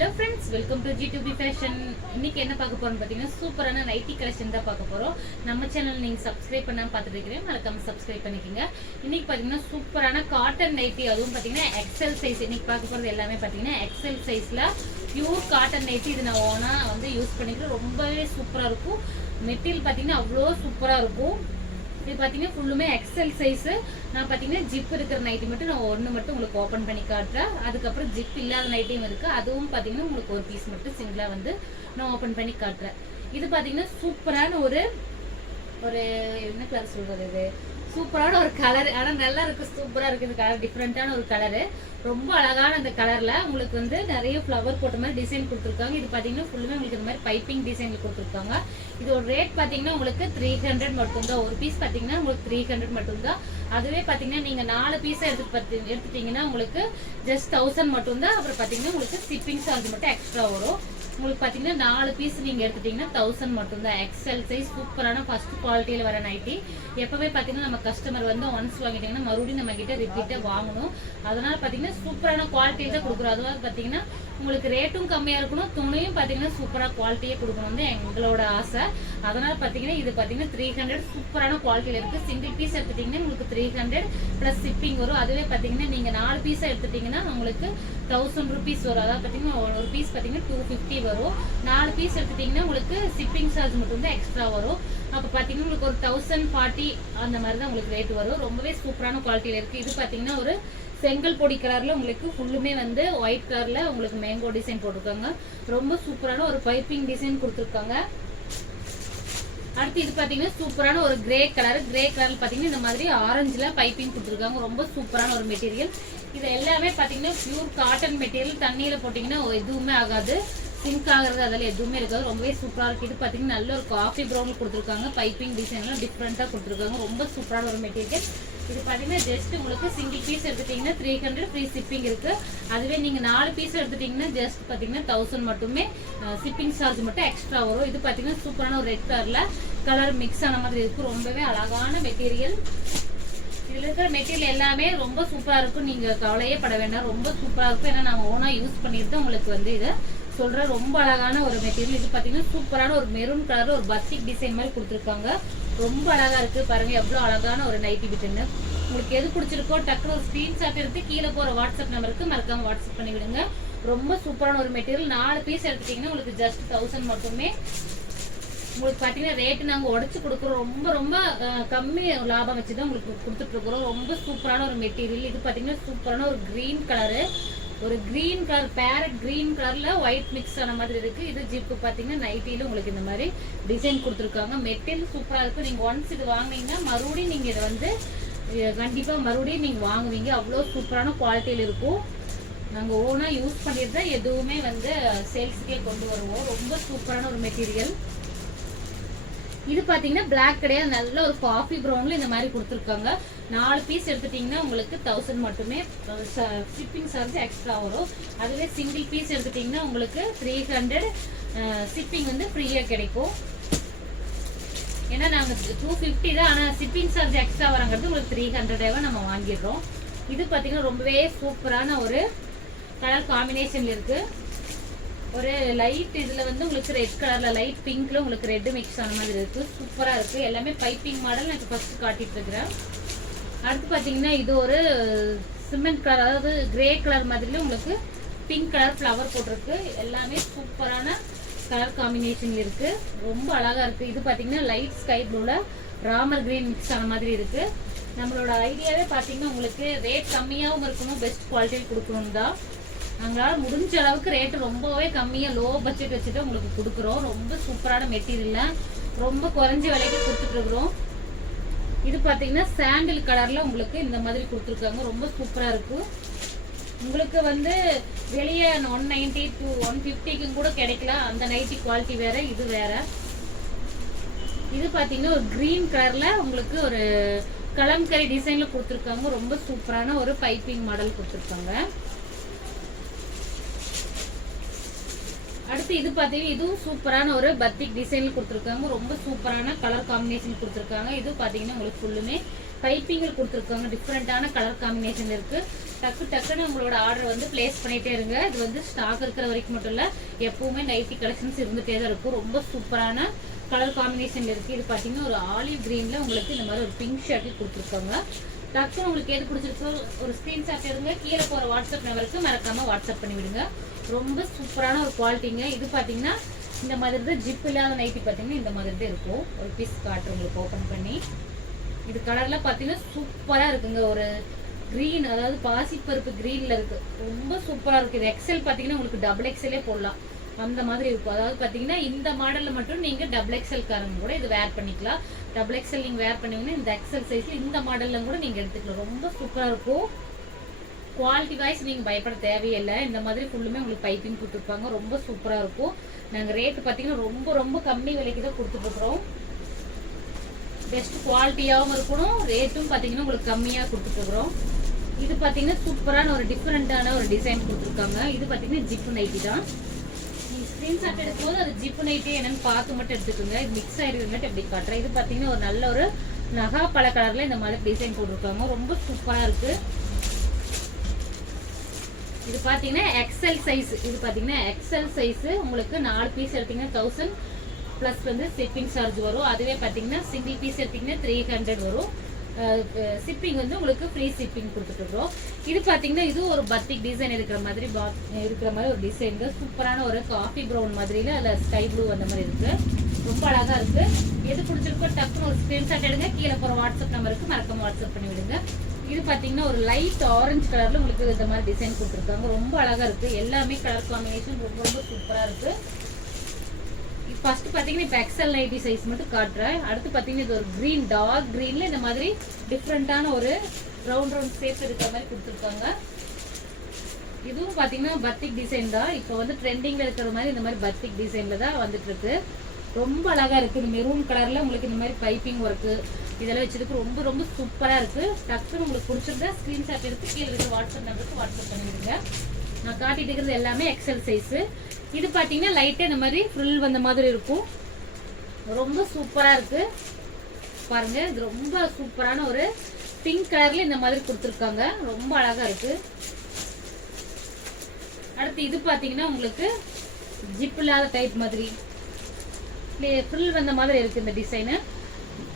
Hello friends, welcome to G2B fashion. இன்னைக்கு என்ன பார்க்க போறோம்னு பார்த்தீங்கன்னா சூப்பரான நைட்டி கலெக்ஷன் தான் பார்க்க போறோம். நம்ம சேனல் நீங்க சப்ஸ்கிரைப் பண்ணாம பார்த்துட்டு இருக்கீங்க, மறக்காம சப்ஸ்கிரைப் பண்ணிக்கோங்க. இன்னைக்கு பார்த்தீங்கன்னா சூப்பரான காட்டன் நைட்டி, அதுவும் பார்த்தீங்கன்னா எக்ஸல் சைஸ். இன்னைக்கு பார்க்க போறது எல்லாமே பார்த்தீங்கன்னா எக்ஸல் சைஸ்ல பியூர் காட்டன் நைட்டி. இது நான் ஓனா வந்து யூஸ் பண்ணிக்கிறேன். ரொம்பவே சூப்பரா இருக்கும். மெட்டீரியல் பார்த்தீங்கன்னா அவ்வளோ சூப்பரா இருக்கும். இது பார்த்தீங்கன்னா ஃபுல்லுமே எக்ஸல் சைஸு. நான் பார்த்தீங்கன்னா ஜிப் இருக்கிற நைட்டி மட்டும் நான் ஒன்று மட்டும் உங்களுக்கு ஓப்பன் பண்ணி காட்டுறேன். அதுக்கப்புறம் ஜிப் இல்லாத நைட்டியும் இருக்குது. அதுவும் பார்த்தீங்கன்னா உங்களுக்கு ஒரு பீஸ் மட்டும் சிங்கிளாக வந்து நான் ஓப்பன் பண்ணி காட்டுறேன். இது பார்த்தீங்கன்னா சூப்பரான ஒரு என்ன கலர் சொல்கிறது, இது சூப்பரான ஒரு கலர். ஆனால் நல்லா இருக்கு, சூப்பராக இருக்குது. இந்த கலர் டிஃப்ரெண்ட்டான ஒரு கலரு, ரொம்ப அழகான அந்த கலரில் உங்களுக்கு வந்து நிறைய ஃப்ளவர் போட்ட மாதிரி டிசைன் கொடுத்துருக்காங்க. இது பார்த்தீங்கன்னா ஃபுல்லுமே உங்களுக்கு இந்த மாதிரி பைப்பிங் டிசைனில் கொடுத்துருக்காங்க. இது ஒரு ரேட் பார்த்தீங்கன்னா உங்களுக்கு 300 மட்டும்தான். ஒரு பீஸ் பார்த்தீங்கன்னா உங்களுக்கு 300 மட்டும்தான். அதுவே பார்த்தீங்கன்னா நீங்கள் 4 பீஸாக எடுத்துட்டீங்கன்னா உங்களுக்கு ஜஸ்ட் 1000 மட்டும்தான். அப்புறம் பார்த்தீங்கன்னா உங்களுக்கு ஷிப்பிங் சார்ஜ் மட்டும் எக்ஸ்ட்ரா வரும். உங்களுக்கு பார்த்தீங்கன்னா 4 பீஸ் நீங்கள் எடுத்துட்டீங்கன்னா 1000 மட்டும்தான். எக்ஸல் சைஸ் சூப்பரான ஃபர்ஸ்ட் குவாலிட்டியில் வர நைட்டி. எப்பவுமே பார்த்தீங்கன்னா நம்ம கஸ்டமர் வந்து ஒன்ஸ் வாங்கிட்டீங்கன்னா மறுபடியும் நம்ம கிட்ட ரிப்பீட்டாக வாங்கணும். அதனால பார்த்தீங்கன்னா சூப்பரான குவாலிட்டியில் தான் கொடுக்குறோம். அதுவாக பார்த்தீங்கன்னா உங்களுக்கு ரேட்டும் கம்மியாக இருக்கணும், துணியும் பார்த்தீங்கன்னா சூப்பராக குவாலிட்டியே கொடுக்கணும் வந்து எங்களோட ஆசை. அதனால பார்த்தீங்கன்னா இது பார்த்தீங்கன்னா 300 சூப்பரான குவாலிட்டியில் இருக்குது. சிங்கிள் பீஸ் எடுத்துட்டீங்கன்னா உங்களுக்கு 300 ப்ளஸ் ஷிப்பிங் வரும். அதுவே பார்த்தீங்கன்னா நீங்கள் 4 பீஸாக எடுத்துட்டீங்கன்னா உங்களுக்கு 1000 rupees வரும். அதாவது பார்த்தீங்கன்னா ஒரு பீஸ் பார்த்தீங்கன்னா 250 வரும். 4 பீஸ் எடுத்துட்டீங்கன்னா உங்களுக்கு ஷிப்பிங் சார்ஜ் மட்டும் தான் எக்ஸ்ட்ரா வரும். அப்போ பார்த்தீங்கன்னா உங்களுக்கு ஒரு 1040 அந்த மாதிரி தான் உங்களுக்கு ரேட் வரும். ரொம்பவே சூப்பரான குவாலிட்டியில் இருக்குது. இது பார்த்தீங்கன்னா ஒரு செங்கல் பொடி கலர்ல உங்களுக்கு ஃபுல்லுமே வந்து ஒயிட் கலர்ல உங்களுக்கு மேங்கோ டிசைன் போட்டிருக்காங்க. ரொம்ப சூப்பரான ஒரு பைப்பிங் டிசைன் கொடுத்துருக்காங்க. அடுத்து இது பாத்தீங்கன்னா சூப்பரான ஒரு கிரே கலர். கிரே கலர் பாத்தீங்கன்னா இந்த மாதிரி ஆரஞ்சுல பைப்பிங் கொடுத்துருக்காங்க. ரொம்ப சூப்பரான ஒரு மெட்டீரியல். இது எல்லாமே பாத்தீங்கன்னா பியூர் காட்டன் மெட்டீரியல். தண்ணியில போட்டீங்கன்னா எதுவுமே ஆகாது, சிங்க் ஆகுறது அதெல்லாம் எதுவுமே இருக்காது. ரொம்பவே சூப்பரா இருக்கு. இது பாத்தீங்கன்னா நல்ல ஒரு காஃபி ப்ரௌன்ல கொடுத்துருக்காங்க. பைப்பிங் டிசைன்லாம் டிஃப்ரெண்டா கொடுத்துருக்காங்க. ரொம்ப சூப்பரான ஒரு மெட்டீரியல். இது பாத்தீங்கன்னா ஜஸ்ட் உங்களுக்கு சிங்கிள் பீஸ் எடுத்துட்டீங்கன்னா 300 ஃப்ரீ ஷிப்பிங் இருக்கு. அதுவே நீங்க 4 பீஸ் எடுத்துட்டீங்கன்னா ஜஸ்ட் பாத்தீங்கன்னா 1000 மட்டுமே ஷிப்பிங் சார்ஜ் மட்டும் எக்ஸ்ட்ரா வரும். இது பாத்தீங்கன்னா சூப்பரான ஒரு ரெட் கலர்ல கலர் மிக்ஸ் ஆன மாதிரி இருக்கு. ரொம்பவே அழகான மெட்டீரியல். இதுல இருக்கிற மெட்டீரியல் எல்லாமே ரொம்ப சூப்பரா இருக்கும். நீங்க கவலையே பட வேண்டாம், ரொம்ப சூப்பரா இருக்கும். ஏன்னா நம்ம ஓனா யூஸ் பண்ணிட்டு உங்களுக்கு வந்து இதை சொல்ற ரொம்ப அழகான ஒரு மெட்டீரியல். இது பாத்தீங்கன்னா சூப்பரான ஒரு மெரூன் கலர்ல ஒரு பத்திக் டிசைன் மாதிரி கொடுத்துருக்காங்க. ரொம்ப அழகா இருக்கு. பாருங்க எவ்வளவு அழகான ஒரு நைட்டி பிட்டுன்னு. உங்களுக்கு எது பிடிச்சிருக்கோ டக்குனு ஒரு ஸ்கிரீன்ஷாட் எடுத்து கீழே போற வாட்ஸ்அப் நம்பருக்கு மறக்காம வாட்ஸ்அப் பண்ணி விடுங்க. ரொம்ப சூப்பரான ஒரு மெட்டீரியல். 4 பீஸ் எடுத்துட்டீங்கன்னா உங்களுக்கு ஜஸ்ட் 1000 மட்டுமே. உங்களுக்கு பாத்தீங்கன்னா ரேட்டு நாங்க உடச்சு கொடுக்குறோம். ரொம்ப ரொம்ப கம்மி லாபம் வச்சுதான் உங்களுக்கு கொடுத்துட்டு இருக்கிறோம். ரொம்ப சூப்பரான ஒரு மெட்டீரியல். இது பாத்தீங்கன்னா சூப்பரான ஒரு கிரீன் கலரு, ஒரு கிரீன் கலர் பேரட் கிரீன் கலர்ல ஒயிட் மிக்ஸ் ஆன மாதிரி இருக்கு. இது ஜிப்பு பாத்தீங்கன்னா நைட்டில உங்களுக்கு இந்த மாதிரி டிசைன் கொடுத்துருக்காங்க. மெட்டீரியல் சூப்பரா இருக்கு. நீங்க ஒன்ஸ் இது வாங்கினீங்கன்னா மறுபடியும் நீங்க இதை வந்து கண்டிப்பா மறுபடியும் நீங்க வாங்குவீங்க. அவ்வளோ சூப்பரான குவாலிட்டியில இருக்கும். நாங்க ஓனா யூஸ் பண்ணிட்டு தான் எதுவுமே வந்து சேல்ஸுக்கே கொண்டு வருவோம். ரொம்ப சூப்பரான ஒரு மெட்டீரியல். இது பாத்தீங்கன்னா பிளாக் கிடையாது, நல்ல ஒரு காஃபி ப்ரௌன்ல இந்த மாதிரி கொடுத்துருக்காங்க. 4 பீஸ் எடுத்துட்டீங்கன்னா உங்களுக்கு 1000 மட்டுமே ஷிப்பிங் சார்ஜ் எக்ஸ்ட்ரா வரும். அதுவே சிங்கிள் பீஸ் எடுத்துட்டீங்கன்னா உங்களுக்கு 300 ஷிப்பிங் வந்து ஃப்ரீயா கிடைக்கும். ஏன்னா நாங்க 250 தான், ஆனா ஷிப்பிங் சார்ஜ் எக்ஸ்ட்ரா வரங்கிறது உங்களுக்கு 300 நம்ம வாங்கிடுறோம். இது பாத்தீங்கன்னா ரொம்பவே சூப்பரான ஒரு கலர் காம்பினேஷன்ல இருக்கு. ஒரு லைட் இதுல வந்து உங்களுக்கு ரெட் கலர்ல லைட் பிங்க்ல உங்களுக்கு ரெட் மிக்ஸ் ஆன மாதிரி இருக்கு. சூப்பரா இருக்கு. எல்லாமே பைப்பிங் மாடல் நான் ஃபர்ஸ்ட் காட்டிட்டு இருக்கிறேன். அடுத்து பாத்தீங்கன்னா இது ஒரு சிமெண்ட் கலர், அதாவது கிரே கலர் மாதிரில உங்களுக்கு பிங்க் கலர் ஃப்ளவர் போட்டிருக்கு. எல்லாமே சூப்பரான கலர் காம்பினேஷன்ல இருக்கு. ரொம்ப அழகா இருக்கு. இது பாத்தீங்கன்னா லைட் ஸ்கை ப்ளூல ராமர் கிரீன் மிக்ஸ் ஆன மாதிரி இருக்கு. நம்மளோட ஐடியாவே பாத்தீங்கன்னா உங்களுக்கு ரேட் கம்மியாகவும் இருக்கணும், பெஸ்ட் குவாலிட்டியில் கொடுக்கணும் தான். நாங்களால முடிஞ்ச அளவுக்கு ரேட்டு ரொம்பவே கம்மியாக லோ பட்ஜெட் வச்சுட்டு உங்களுக்கு கொடுக்குறோம். ரொம்ப சூப்பரான மெட்டீரியல்ல ரொம்ப குறைஞ்ச விலைக்கு கொடுத்துட்டு இருக்கிறோம். இது பார்த்தீங்கன்னா சாண்டில் கலர்ல உங்களுக்கு இந்த மாதிரி கொடுத்துருக்காங்க. ரொம்ப சூப்பரா இருக்கும். உங்களுக்கு வந்து வெளியே 190 to 150க்கு கூட கிடைக்கலாம். அந்த நைட்டி குவாலிட்டி வேற, இது வேற. இது பார்த்தீங்கன்னா ஒரு கிரீன் கலர்ல உங்களுக்கு ஒரு கலம்கரி டிசைன்ல கொடுத்துருக்காங்க. ரொம்ப சூப்பரான ஒரு பைப்பிங் மாடல் கொடுத்துருக்காங்க. அடுத்து இது பாத்தீங்கன்னா இதுவும் சூப்பரான ஒரு பத்திக் டிசைன்ல கொடுத்துருக்காங்க. ரொம்ப சூப்பரான கலர் காம்பினேஷன் கொடுத்துருக்காங்க. இது பாத்தீங்கன்னா உங்களுக்கு ஃபுல்லுமே பைப்பிங்ல கொடுத்துருக்காங்க. டிஃப்ரெண்டான கலர் காம்பினேஷன் இருக்கு. டக்குன்னு உங்களோட ஆர்டர் வந்து பிளேஸ் பண்ணிட்டே இருங்க. இது வந்து ஸ்டாக் இருக்கிற வரைக்கும் மட்டும் இல்ல, எப்பவுமே நைட்டி கலெக்ஷன்ஸ் இருந்துட்டே தான் இருக்கும். ரொம்ப சூப்பரான கலர் காம்பினேஷன்ல இருக்கு. இது பாத்தீங்கன்னா ஒரு ஆலிவ் கிரீன்ல உங்களுக்கு இந்த மாதிரி ஒரு பிங்க் ஷர்ட் கொடுத்துருக்காங்க. டக்குன்னு உங்களுக்கு எது பிடிச்சிருக்கோ ஒரு ஸ்கிரீன்ஷாட் எடுங்க. கீழே போற வாட்ஸ்அப் நம்பருக்கு மறக்காம வாட்ஸ்அப் பண்ணி விடுங்க. ரொம்ப சூப்பரான ஒரு குவாலிட்டிங்க. இது பாத்தீங்கன்னா இந்த மாதிரி தான் ஜிப் இல்லாத நைட்டி பாத்தீங்கன்னா இந்த மாதிரி தான் இருக்கும். ஒரு பீஸ் காட்டுறேன் உங்களுக்கு ஓபன் பண்ணி. இது கலர்ல பாத்தீங்கன்னா சூப்பரா இருக்குங்க. ஒரு கிரீன், அதாவது பாசிப்பருப்பு கிரீன்ல இருக்கு. ரொம்ப சூப்பரா இருக்கு. இது எக்ஸல் பாத்தீங்கன்னா உங்களுக்கு டபுள் எக்ஸலே போடலாம், அந்த மாதிரி இருக்கும். அதாவது பாத்தீங்கன்னா இந்த மாடல்ல மட்டும் நீங்க டபுள் எக்ஸல் காரங்க கூட இது வேர் பண்ணிக்கலாம். டபுள் எக்ஸல் நீங்க வேர் பண்ணீங்கன்னா இந்த எக்ஸல் சைஸ்ல இந்த மாடல்ல கூட நீங்க எடுத்துக்கலாம். ரொம்ப சூப்பரா இருக்கும். குவாலிட்டி வைஸ் நீங்க பயப்பட தேவையில்லை. இந்த மாதிரி ஃபுல்லுமே உங்களுக்கு பைப்பிங் கொடுத்துருப்பாங்க. ரொம்ப சூப்பரா இருக்கும். நாங்க ரேட் பாத்தீங்கன்னா ரொம்ப ரொம்ப கம்மி விலைக்கு தான் கொடுத்துட்டு இருக்கிறோம். பெஸ்ட் குவாலிட்டியாவும் இருக்கணும், ரேட்டும் பாத்தீங்கன்னா உங்களுக்கு கம்மியா கொடுத்துட்டு இருக்கிறோம். இது பாத்தீங்கன்னா சூப்பரான ஒரு டிஃபரெண்டான ஒரு டிசைன் கொடுத்துருக்காங்க. இது பாத்தீங்கன்னா ஜிப்பு நைட்டி தான். நீங்க ஸ்கிரீன்ஷாட் எடுக்கும்போது அது ஜிப்பு நைட்டி என்னன்னு பார்த்து மட்டும் எடுத்துக்கோங்க. இது மிக்ஸ் ஆயிருக்குன்னு எப்படி காட்டுறேன். இது பாத்தீங்கன்னா ஒரு நல்ல ஒரு நகா பல கலர்ல இந்த மாதிரி டிசைன் போட்டிருக்காங்க. ரொம்ப சூப்பரா இருக்கு. இது பாத்தீங்கன்னா எக்ஸல் சைஸ். இது பாத்தீங்கன்னா எக்ஸல் சைஸ். உங்களுக்கு 4 பீஸ் எடுத்தீங்கன்னா 1000 பிளஸ் வந்து ஷிப்பிங் சார்ஜ் வரும். அதுவே பாத்தீங்கன்னா சிங்கிள் பீஸ் எடுத்தீங்கன்னா 300 வரும். ஷிப்பிங் வந்து உங்களுக்கு ஃப்ரீ ஷிப்பிங் கொடுத்துட்டு இருக்கோம். இது பாத்தீங்கன்னா இது ஒரு பத்திக் டிசைன் இருக்கிற மாதிரி ஒரு டிசைன். சூப்பரான ஒரு காஃபி ப்ரௌன் மாதிரில அல்ல ஸ்கை ப்ளூ அந்த மாதிரி இருக்கு. ரொம்ப அழகா இருக்கு. எது பிடிச்சிருக்கோ டக்குன்னு ஒரு ஸ்கிரீன்ஷாட் எடுங்க. கீழே போற வாட்ஸ்அப் நம்பருக்கு மறக்காம வாட்ஸ்அப் பண்ணி விடுங்க. இது பாத்தீங்கன்னா ஒரு லைட் ஆரஞ்சு கலர்ல உங்களுக்கு இந்த மாதிரி டிசைன் கொடுத்துருக்காங்க. ரொம்ப அழகா இருக்கு. எல்லாமே கலர் காம்பினேஷன் ரொம்ப ரொம்ப சூப்பரா இருக்கு. ஃபர்ஸ்ட் பாத்தீங்கன்னா இப்ப எக்ஸல் நைட்டி சைஸ் மட்டும் காட்டுறேன். அடுத்து பாத்தீங்கன்னா இது ஒரு கிரீன், டார்க் கிரீன்ல இந்த மாதிரி டிஃப்ரெண்டான ஒரு ரவுண்ட் ஷேப் இருக்கிற மாதிரி கொடுத்துருக்காங்க. இதுவும் பாத்தீங்கன்னா பத்திக் டிசைன் தான். இப்போ வந்து ட்ரெண்டிங்ல இருக்கிற மாதிரி இந்த மாதிரி பத்திக் டிசைன்ல தான் வந்துட்டு இருக்கு. ரொம்ப அழகா இருக்கு. இந்த மெரூன் கலர்ல உங்களுக்கு இந்த மாதிரி பைப்பிங் ஒர்க்கு இதெல்லாம் வச்சிருக்கு. ரொம்ப ரொம்ப சூப்பரா இருக்கு. டக்குன்னு உங்களுக்கு பிடிச்சிருந்தா ஸ்கிரீன்ஷாட் எடுத்து கீழே இருக்கிற வாட்ஸ்அப் நம்பருக்கு வாட்ஸ்அப் பண்ணிவிடுங்க. நான் காட்டிட்டு இருக்கிறது எல்லாமே எக்ஸல் சைஸ். இது பாத்தீங்கன்னா லைட்டா இந்த மாதிரி ஃப்ரில் வந்த மாதிரி இருக்கும். ரொம்ப சூப்பரா இருக்கு பாருங்க. இது ரொம்ப சூப்பரான ஒரு பிங்க் கலர்ல இந்த மாதிரி கொடுத்துருக்காங்க. ரொம்ப அழகா இருக்கு. அடுத்து இது பாத்தீங்கன்னா உங்களுக்கு ஜிப் இல்லாத டைப் மாதிரி ஃப்ரில் வந்த மாதிரி இருக்கு. இந்த டிசைனு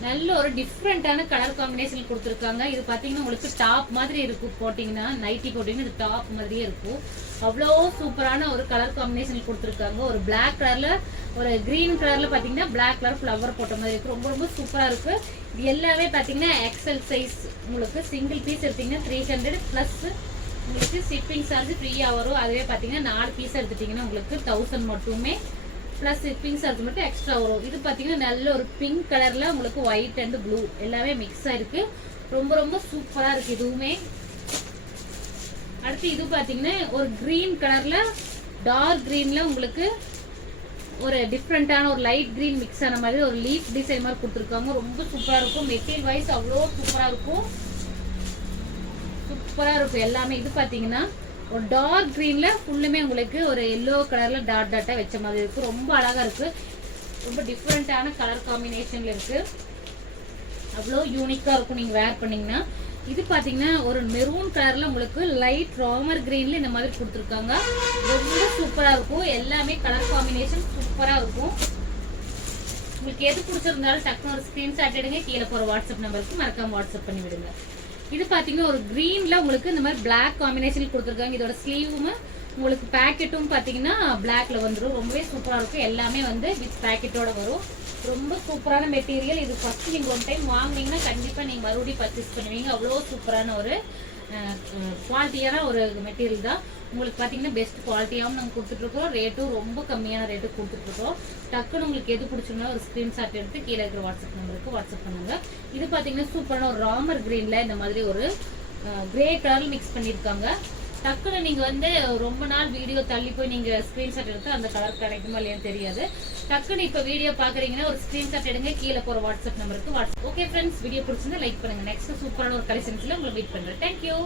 நல்ல ஒரு டிஃப்ரெண்டான கலர் காம்பினேஷன் கொடுத்துருக்காங்க. இது பாத்தீங்கன்னா உங்களுக்கு டாப் மாதிரி இருக்கும். போட்டீங்கன்னா நைட்டி போட்டீங்கன்னா இது டாப் மாதிரியே இருக்கும். அவ்வளோ சூப்பரான ஒரு கலர் காம்பினேஷன் கொடுத்துருக்காங்க. ஒரு பிளாக் கலர்ல ஒரு கிரீன் கலர்ல பாத்தீங்கன்னா பிளாக் கலர் ஃபிளவர் போட்ட மாதிரி இருக்கு. ரொம்ப ரொம்ப சூப்பரா இருக்கு. இது எல்லாமே பாத்தீங்கன்னா எக்ஸல் சைஸ். உங்களுக்கு சிங்கிள் பீஸ் எடுத்தீங்கன்னா 300 பிளஸ் உங்களுக்கு ஷிப்பிங் சார்ஜ் ஃப்ரீயா வரும். அதுவே பாத்தீங்கன்னா 4 பீஸ் எடுத்துட்டீங்கன்னா உங்களுக்கு 1000 மட்டுமே பிளஸ் ஷிப்பிங் சார்ஜ் மட்டும் எக்ஸ்ட்ரா வரும். இது பாத்தீங்கன்னா நல்ல ஒரு பிங்க் கலர்ல உங்களுக்கு ஒயிட் அண்ட் ப்ளூ எல்லாமே மிக்ஸ் ஆயிருக்கு. ரொம்ப ரொம்ப சூப்பரா இருக்கு இதுவுமே. அடுத்து இது பாத்தீங்கன்னா ஒரு கிரீன் கலர்ல டார்க் கிரீன்ல உங்களுக்கு ஒரு டிஃப்ரெண்டான ஒரு லைட் கிரீன் மிக்ஸ் ஆன மாதிரி ஒரு லீஃப் டிசைன் மாதிரி கொடுத்துருக்காங்க. ரொம்ப சூப்பரா இருக்கும். மெட்டீரியல் வைஸ் அவ்வளோ சூப்பரா இருக்கும். சூப்பரா இருக்கும் எல்லாமே. இது பாத்தீங்கன்னா ஒரு டார்க் கிரீன்ல ஃபுல்லுமே உங்களுக்கு ஒரு எல்லோ கலர்ல டாட் டாட்டா வச்ச மாதிரி இருக்கு. ரொம்ப அழகா இருக்கு. ரொம்ப டிஃப்ரெண்டான கலர் காம்பினேஷன்ல இருக்கு. அவ்வளோ யூனிக்கா இருக்கும் நீங்க வேர் பண்ணீங்கன்னா. இது பாத்தீங்கன்னா ஒரு மெரூன் கலர்ல உங்களுக்கு லைட் ராமர் கிரீன்ல இந்த மாதிரி கொடுத்துருக்காங்க. ரொம்ப சூப்பரா இருக்கும். எல்லாமே கலர் காம்பினேஷன் சூப்பரா இருக்கும். உங்களுக்கு எது பிடிச்சிருந்தாலும் டக்குனு ஒரு ஸ்கிரீன்ஷாட் எடுங்க. கீழே போற வாட்ஸ்அப் நம்பருக்கு மறக்காம வாட்ஸ்அப் பண்ணி விடுங்க. இது பாத்தீங்கன்னா ஒரு கிரீன்ல உங்களுக்கு இந்த மாதிரி பிளாக் காம்பினேஷன் கொடுத்துருக்காங்க. இதோட ஸ்லீவும் உங்களுக்கு பேக்கெட்டும் பாத்தீங்கன்னா பிளாக்ல வந்துடும். ரொம்பவே சூப்பரா இருக்கும். எல்லாமே வந்து வித் பேக்கெட்டோட வரும். ரொம்ப சூப்பரான மெட்டீரியல். இது ஃபர்ஸ்ட் நீங்க ஒன் டைம் வாங்குனீங்கன்னா கண்டிப்பா நீங்க மறுபடியும் பர்ச்சேஸ் பண்ணுவீங்க. அவ்வளோ சூப்பரான ஒரு குவாலிட்டியான ஒரு மெட்டீரியல் தான். உங்களுக்கு பாத்தீங்கன்னா பெஸ்ட் குவாலிட்டியாகவும் நாங்கள் கொடுத்துட்டு இருக்கோம். ரேட்டும் ரொம்ப கம்மியான ரேட்டு கொடுத்துட்டு இருக்கோம். டக்குன்னு உங்களுக்கு எது பிடிச்சிருந்தா ஒரு ஸ்கிரீன்ஷாட் எடுத்து கீழே இருக்கிற வாட்ஸ்அப் நம்பருக்கு வாட்ஸ்அப் பண்ணுங்க. இது பாத்தீங்கன்னா சூப்பரான ஒரு ராமர் கிரீன்ல இந்த மாதிரி ஒரு கிரே கலர் மிக்ஸ் பண்ணிருக்காங்க. டக்குன்னு நீங்க வந்து ரொம்ப நாள் வீடியோ தள்ளி போய் நீங்க ஸ்கிரீன்ஷாட் எடுத்து அந்த கலர் கிடைக்குமா இல்லையான்னு தெரியாது. டக்குன்னு இப்ப வீடியோ பாக்குறீங்கன்னா ஒரு ஸ்கிரீன்ஷாட் எடுங்க. கீழே போற வாட்ஸ்அப் நம்பருக்கு வாட்ஸ்அப். ஓகே ஃப்ரெண்ட்ஸ், வீடியோ பிடிச்சிருந்தா லைக் பண்ணுங்க. நெக்ஸ்ட் சூப்பரான ஒரு கலெக்ஷன்ஸ்ல உங்களை மீட் பண்றேன். தேங்க்யூ.